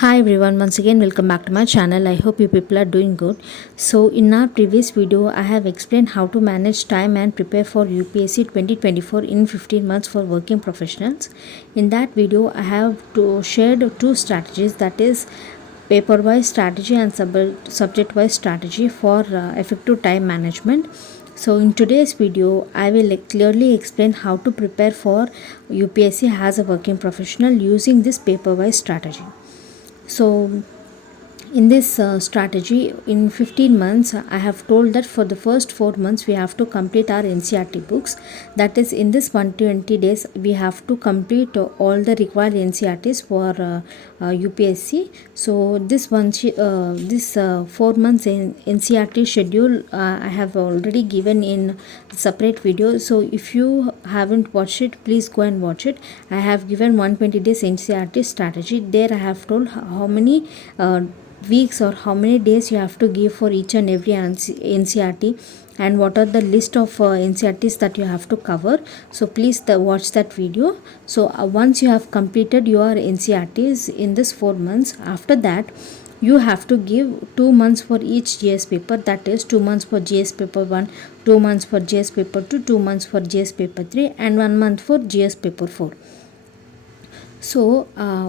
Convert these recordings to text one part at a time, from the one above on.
Hi everyone, once again welcome back to my channel. I hope you people are doing good. So in our previous video I have explained how to manage time and prepare for UPSC 2024 in 15 months for working professionals. In that video I have shared two strategies, that is paper wise strategy and subject wise strategy for effective time management. So in today's video I will clearly explain how to prepare for UPSC as a working professional using this paper wise strategy. So in this strategy, in 15 months I have told that for the first 4 months we have to complete our ncrt books. That is, in this 120 days we have to complete all the required ncrts for upsc. So this 4 months in ncrt schedule I have already given in separate video. So if you haven't watched it, please go and watch it. I have given 120 days ncrt strategy. There I have told how many weeks or how many days you have to give for each and every ncrt, and what are the list of ncrts that you have to cover. So please watch that video. So once you have completed your ncrts in this 4 months, after that you have to give 2 months for each gs paper. That is 2 months for gs paper 1, 2 months for gs paper 2, 2 months for gs paper 3, and 1 month for gs paper 4. So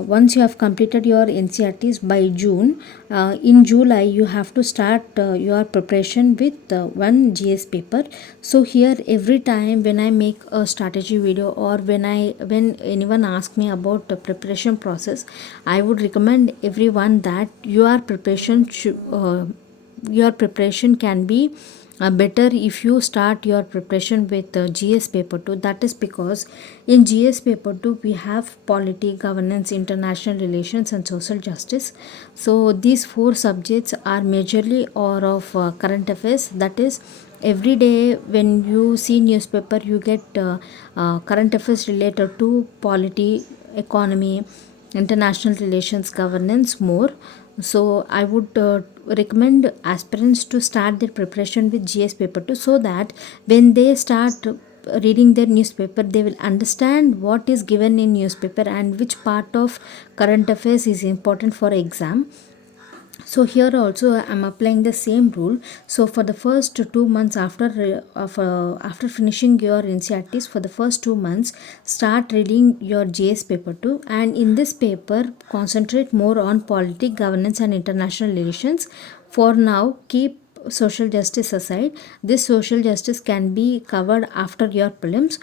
once you have completed your ncrts by june, in july you have to start your preparation with one gs paper. So here every time when I make a strategy video, or when anyone asks me about the preparation process, I would recommend everyone that your preparation can be better if you start your preparation with gs paper 2. That is because in gs paper 2 we have polity, governance, international relations, and social justice. So these four subjects are majorly or of current affairs. That is, every day when you see newspaper you get current affairs related to polity, economy, international relations, governance, more. So I would recommend aspirants to start their preparation with gs paper 2, so that when they start reading their newspaper they will understand what is given in newspaper and which part of current affairs is important for exam. So here also I am applying the same rule. So for the first 2 months after finishing your ncrts, for the first 2 months start reading your gs paper 2, and in this paper concentrate more on politics, governance, and international relations. For now keep social justice aside. This social justice can be covered after your prelims.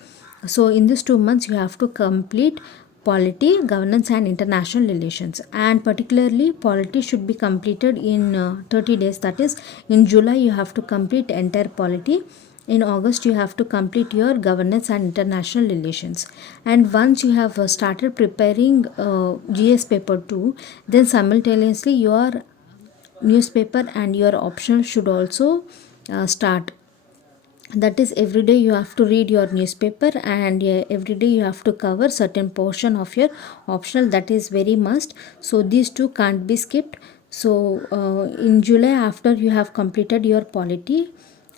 So in these 2 months you have to complete polity, governance, and international relations, and particularly polity should be completed in 30 days. That is, in july you have to complete entire polity, in august you have to complete your governance and international relations. And once you have started preparing gs paper 2, then simultaneously your newspaper and your optional should also start. That is, every day you have to read your newspaper, and every day you have to cover certain portion of your optional. That is very must. So these two can't be skipped. So in july, after you have completed your polity,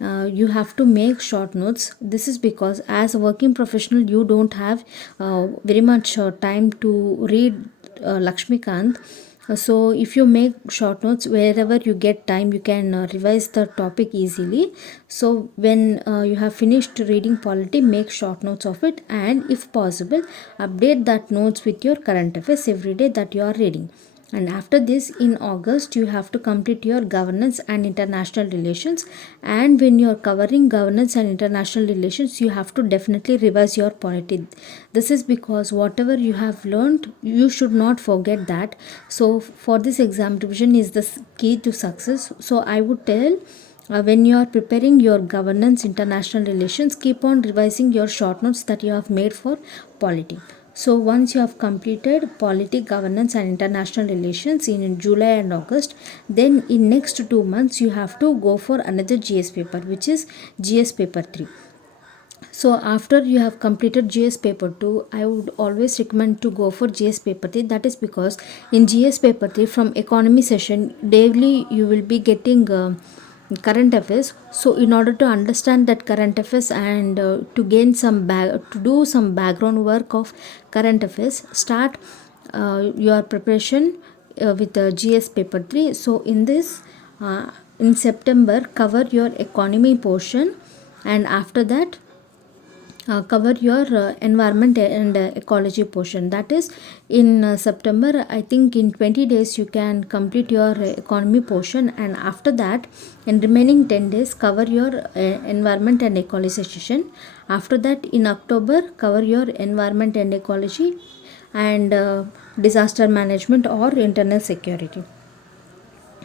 you have to make short notes. This is because as a working professional you don't have very much time to read Lakshmikant. So if you make short notes, wherever you get time you can revise the topic easily. So when you have finished reading polity, make short notes of it, and if possible update that notes with your current affairs every day that you are reading. And after this, in august you have to complete your governance and international relations. And when you are covering governance and international relations, you have to definitely revise your polity. This is because whatever you have learned you should not forget that. So for this exam, revision is the key to success. So I would tell, when you are preparing your governance, international relations, keep on revising your short notes that you have made for polity. So once you have completed polity, governance, and international relations in july and august, then in next 2 months you have to go for another gs paper, which is gs paper 3. So after you have completed gs paper 2, I would always recommend to go for gs paper 3. That is because in gs paper 3, from economy session daily you will be getting current affairs. So in order to understand that current affairs, and to gain to do some background work of current affairs, start your preparation with GS paper 3. So in this, in September, cover your economy portion, and after that cover your environment and ecology portion. That is in September, I think in 20 days you can complete your economy portion, and after that in remaining 10 days cover your environment and ecology session. After that in October, cover your environment and ecology and disaster management or internal security.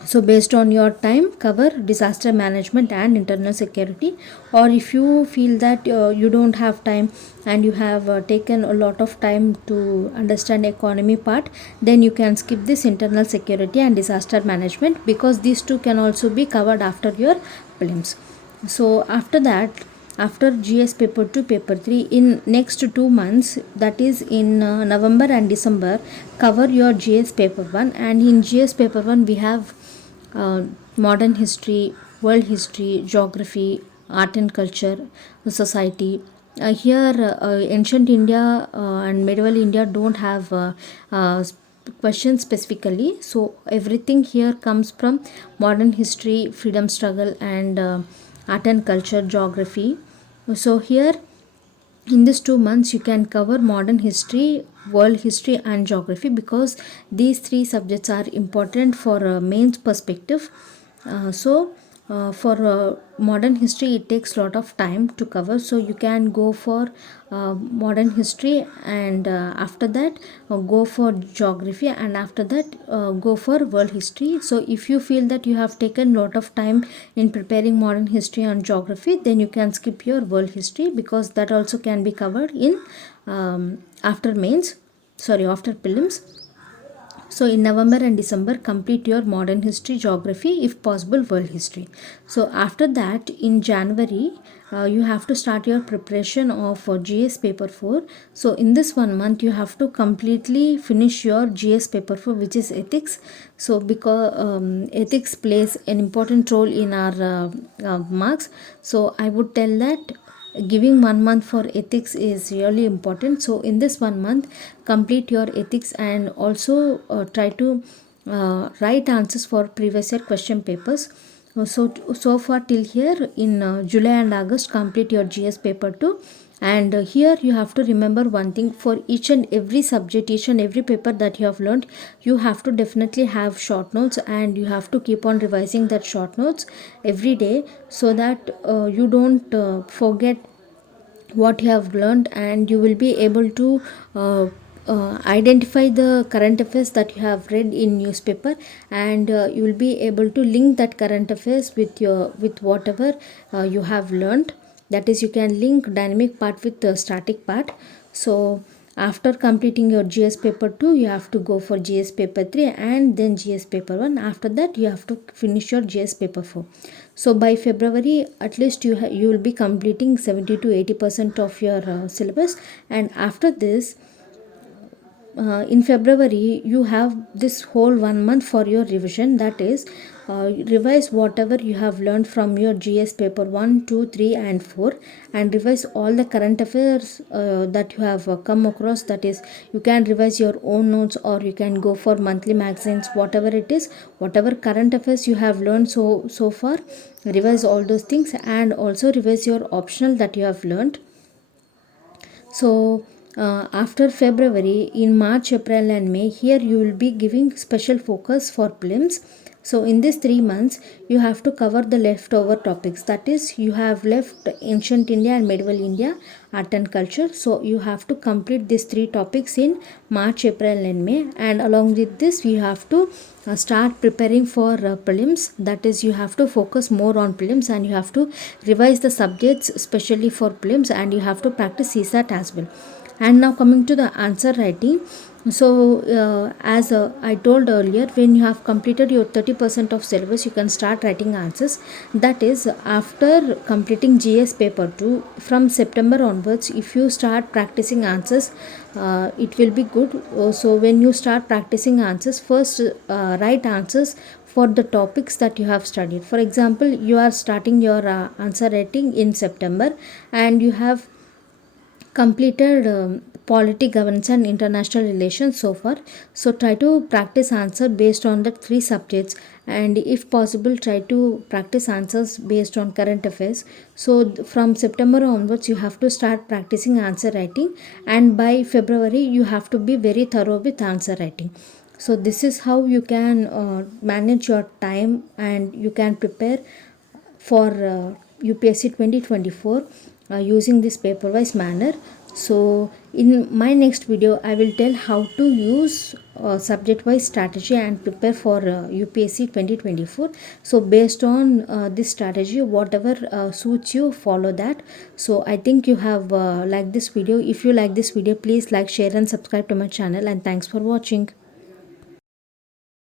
So based on your time, cover disaster management and internal security. Or if you feel that you don't have time and you have taken a lot of time to understand economy part, then you can skip this internal security and disaster management, because these two can also be covered after your prelims. So after that, after GS paper 2 paper 3, in next 2 months, that is in November and December, cover your GS paper 1. And in GS paper 1 we have modern history, world history, geography, art and culture, society. Here ancient India and medieval India don't have questions specifically, so everything here comes from modern history, freedom struggle, and art and culture, geography. So here in these 2 months you can cover modern history, world history, and geography, because these three subjects are important for mains perspective. For modern history it takes lot of time to cover, so you can go for modern history, and after that go for geography, and after that go for world history. So if you feel that you have taken lot of time in preparing modern history and geography, then you can skip your world history, because that also can be covered in after after prelims. So in November and December, complete your modern history, geography, if possible world history. So after that in January, you have to start your preparation of GS paper 4. So in this 1 month you have to completely finish your GS paper 4, which is ethics. So because ethics plays an important role in our marks, so I would tell that giving 1 month for ethics is really important. So in this 1 month, complete your ethics, and also try to write answers for previous year question papers. So far till here in July and August, complete your GS paper 2. And here you have to remember one thing: for each and every subject, each and every paper that you have learned, you have to definitely have short notes, and you have to keep on revising that short notes every day, so that you don't forget what you have learned, and you will be able to identify the current affairs that you have read in newspaper, and you will be able to link that current affairs with whatever you have learned. That is, you can link dynamic part with the static part. So after completing your GS paper 2, you have to go for GS paper 3 and then GS paper 1. After that you have to finish your GS paper 4. So by February at least you will be completing 70 to 80% of your syllabus. And after this, in February you have this whole 1 month for your revision. That is, revise whatever you have learned from your GS paper 1, 2, 3 and 4, and revise all the current affairs that you have come across. That is, you can revise your own notes, or you can go for monthly magazines, whatever it is, whatever current affairs you have learned so far, revise all those things, and also revise your optional that you have learned. So after February, in March, April and May, here you will be giving special focus for prelims. So in these 3 months, you have to cover the leftover topics. That is, you have left ancient India and medieval India, art and culture. So you have to complete these 3 topics in March, April and May. And along with this, you have to start preparing for prelims. That is, you have to focus more on prelims, and you have to revise the subjects especially for prelims, and you have to practice CSAT as well. And now coming to the answer writing. So as I told earlier, when you have completed your 30% of syllabus, you can start writing answers. That is, after completing GS paper 2, from September onwards, if you start practicing answers, it will be good. So when you start practicing answers, first write answers for the topics that you have studied. For example, you are starting your answer writing in September, and you have completed polity, governance and international relations so far. So try to practice answer based on the three subjects, and if possible try to practice answers based on current affairs. So from September onwards you have to start practicing answer writing, and by February you have to be very thorough with answer writing. So this is how you can manage your time, and you can prepare for UPSC 2024 using this paper wise manner. So in my next video I will tell how to use subject wise strategy and prepare for UPSC 2024. So based on this strategy, whatever suits you, follow that. So I think you have liked this video. If you like this video, please like, share and subscribe to my channel, and thanks for watching.